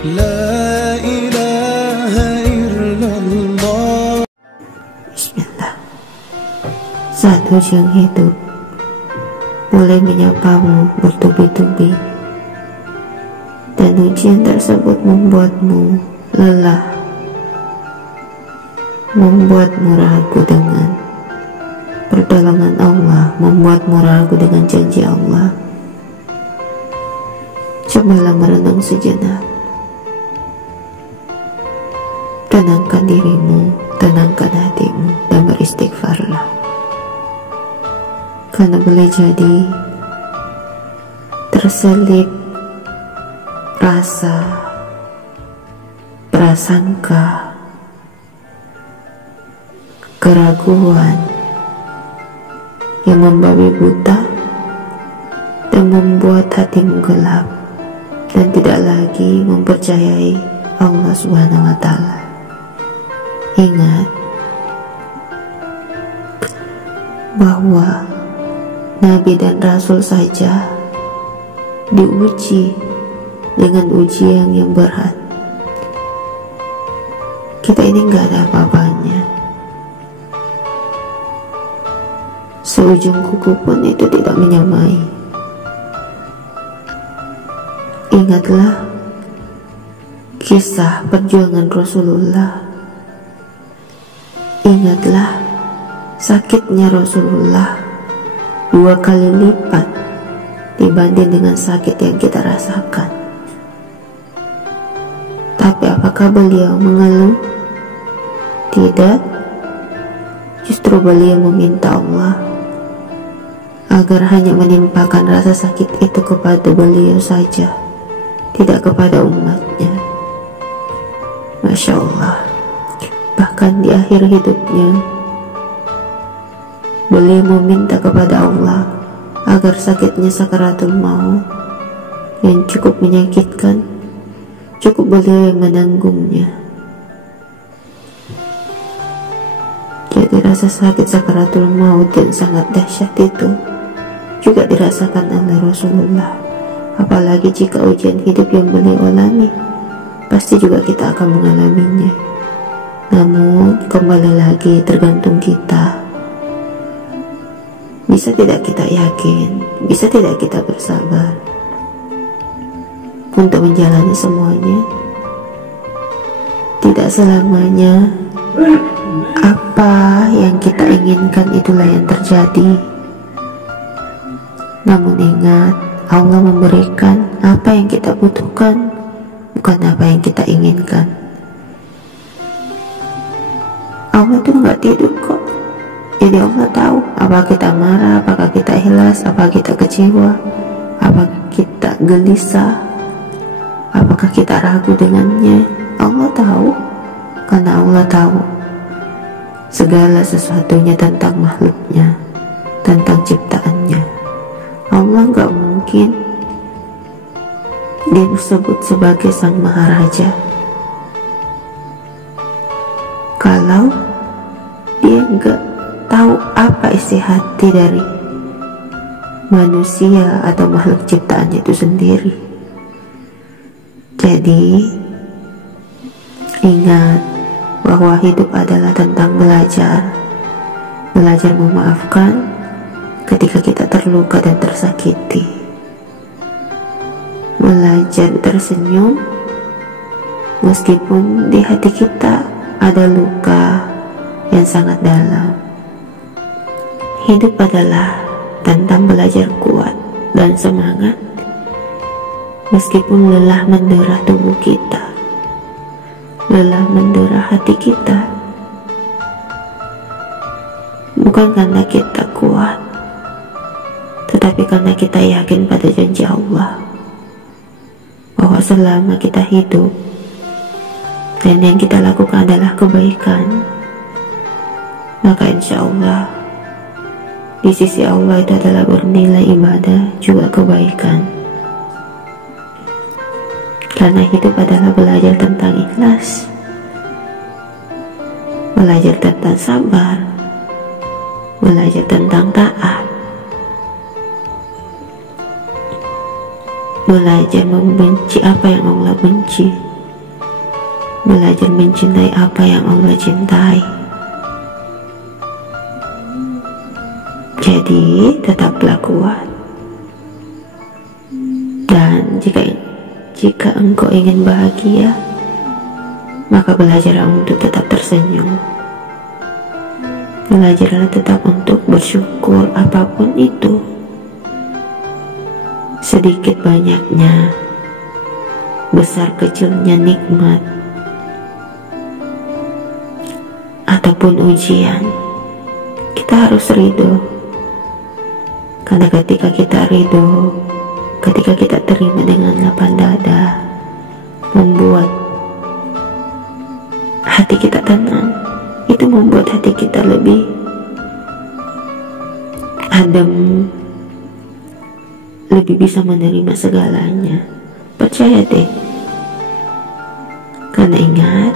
La ilaha illallah. Bismillah. Saat ujian hidup mulai menyapamu bertubi-tubi, dan ujian tersebut membuatmu lelah, membuatmu ragu dengan pertolongan Allah, membuatmu ragu dengan janji Allah. Cobalah merenung sejenak. Tenangkan dirimu, tenangkan hatimu, dan beristighfarlah. Karena boleh jadi terselip rasa prasangka, keraguan yang membabi buta dan membuat hatimu gelap dan tidak lagi mempercayai Allah Subhanahu wa Ta'ala. Ingat bahwa Nabi dan Rasul saja diuji dengan ujian yang berat. Kita ini gak ada apa-apanya. Seujung kuku pun itu tidak menyamai. Ingatlah kisah perjuangan Rasulullah. Ingatlah sakitnya Rasulullah 2 kali lipat dibanding dengan sakit yang kita rasakan. Tapi apakah beliau mengeluh? Tidak. Justru beliau meminta Allah agar hanya menimpakan rasa sakit itu kepada beliau saja, tidak kepada umatnya. Masya Allah. Bahkan di akhir hidupnya beliau meminta kepada Allah agar sakitnya sakaratul maut yang cukup menyakitkan cukup beliau yang menanggungnya. Jadi rasa sakit sakaratul maut yang sangat dahsyat itu juga dirasakan oleh Rasulullah. Apalagi jika ujian hidup yang beliau alami, pasti juga kita akan mengalaminya. Namun kembali lagi tergantung kita. Bisa tidak kita yakin, bisa tidak kita bersabar untuk menjalani semuanya. Tidak selamanya apa yang kita inginkan itulah yang terjadi. Namun ingat, Allah memberikan apa yang kita butuhkan, bukan apa yang kita inginkan. Allah tuh nggak tidur kok. Jadi Allah tahu apa kita marah, apakah kita ikhlas, apakah kita kecewa, apakah kita gelisah, apakah kita ragu dengannya. Allah tahu, karena Allah tahu segala sesuatunya tentang makhluknya, tentang ciptaannya. Allah nggak mungkin dia disebut sebagai Sang Maharaja kalau dia nggak tahu apa isi hati dari manusia atau makhluk ciptaannya itu sendiri. Jadi ingat bahwa hidup adalah tentang belajar memaafkan ketika kita terluka dan tersakiti, belajar tersenyum meskipun di hati kita ada luka yang sangat dalam. Hidup adalah tentang belajar kuat dan semangat meskipun lelah mendera tubuh kita, lelah mendera hati kita. Bukan karena kita kuat, tetapi karena kita yakin pada janji Allah bahwa selama kita hidup dan yang kita lakukan adalah kebaikan, maka insya Allah di sisi Allah itu adalah bernilai ibadah juga kebaikan. Karena hidup adalah belajar tentang ikhlas, belajar tentang sabar, belajar tentang taat, belajar membenci apa yang Allah benci, belajar mencintai apa yang Allah cintai. Jadi tetaplah kuat. Dan jika engkau ingin bahagia, maka belajarlah untuk tetap tersenyum. Belajarlah tetap untuk bersyukur apapun itu. Sedikit banyaknya, besar kecilnya nikmat ataupun ujian, kita harus ridho. Karena ketika kita ridho, ketika kita terima dengan lapang dada, membuat hati kita tenang. Itu membuat hati kita lebih adem, lebih bisa menerima segalanya. Percaya deh. Karena ingat,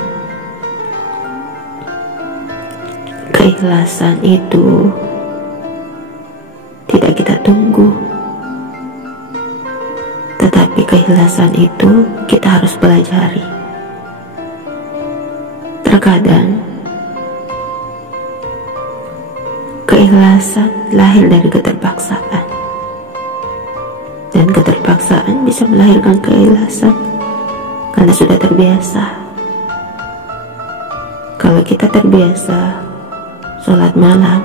keikhlasan itu tidak kita tunggu, tetapi keikhlasan itu kita harus pelajari. Terkadang keikhlasan lahir dari keterpaksaan, dan keterpaksaan bisa melahirkan keikhlasan karena sudah terbiasa. Kalau kita terbiasa sholat malam,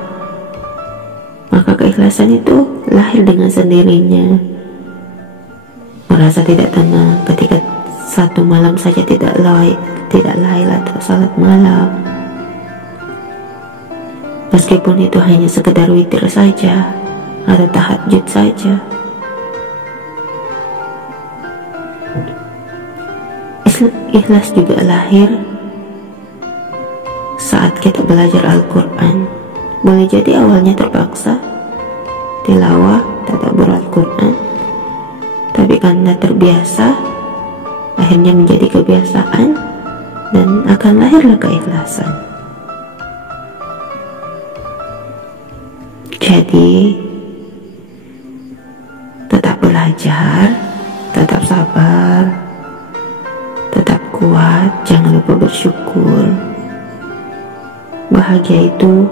maka keikhlasan itu lahir dengan sendirinya. Merasa tidak tenang ketika satu malam saja tidak lail atau sholat malam, meskipun itu hanya sekedar witir saja atau tahajud saja. Ikhlas juga lahir saat kita belajar Al-Quran. Boleh jadi awalnya terpaksa tilawah, tadabbur Al-Quran, tapi karena terbiasa, akhirnya menjadi kebiasaan, dan akan lahirlah keikhlasan. Jadi tetap belajar, tetap sabar, tetap kuat, jangan lupa bersyukur. Bahagia itu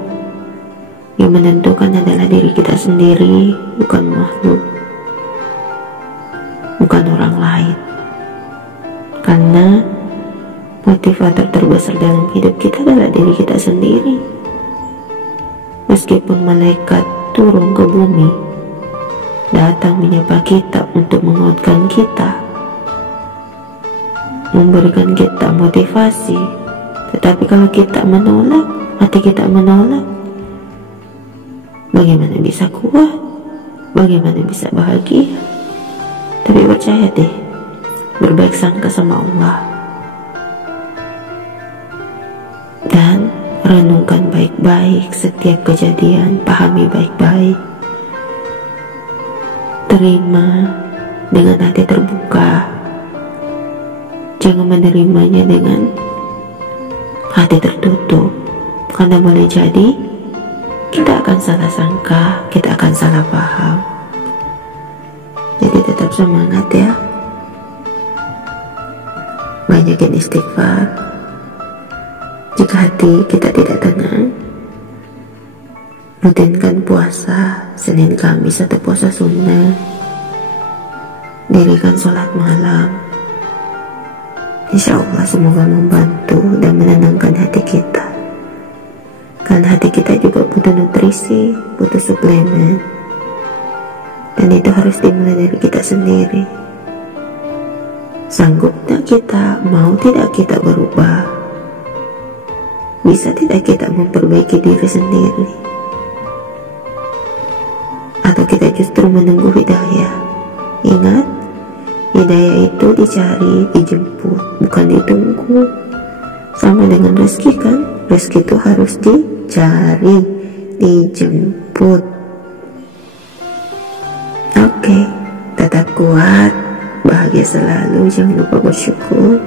yang menentukan adalah diri kita sendiri, bukan makhluk, bukan orang lain. Karena motivator terbesar dalam hidup kita adalah diri kita sendiri. Meskipun malaikat turun ke bumi, datang menyapa kita untuk menguatkan kita, memberikan kita motivasi, tetapi kalau kita menolak, hati kita menolak, bagaimana bisa kuat? Bagaimana bisa bahagia? Tapi percaya deh, berbaik sangka sama Allah, dan renungkan baik-baik setiap kejadian, pahami baik-baik, terima dengan hati terbuka, jangan menerimanya dengan hati tertutup, karena boleh jadi kita akan salah sangka, kita akan salah paham. Jadi tetap semangat ya, banyakin istighfar. Jika hati kita tidak tenang, rutinkan puasa Senin Kamis atau puasa sunnah, dirikan sholat malam. Insya Allah semoga membantu dan menenangkan hati kita. Karena hati kita juga butuh nutrisi, butuh suplemen, dan itu harus dimulai dari kita sendiri. Sanggup tak kita, mau tidak kita berubah? Bisa tidak kita memperbaiki diri sendiri? Atau kita justru menunggu hidayah? Ingat, hidayah itu dicari, dijemput, bukan ditunggu. Sama dengan rezeki kan? Rezeki itu harus dicari, dijemput. Oke, tetap kuat, bahagia selalu, jangan lupa bersyukur.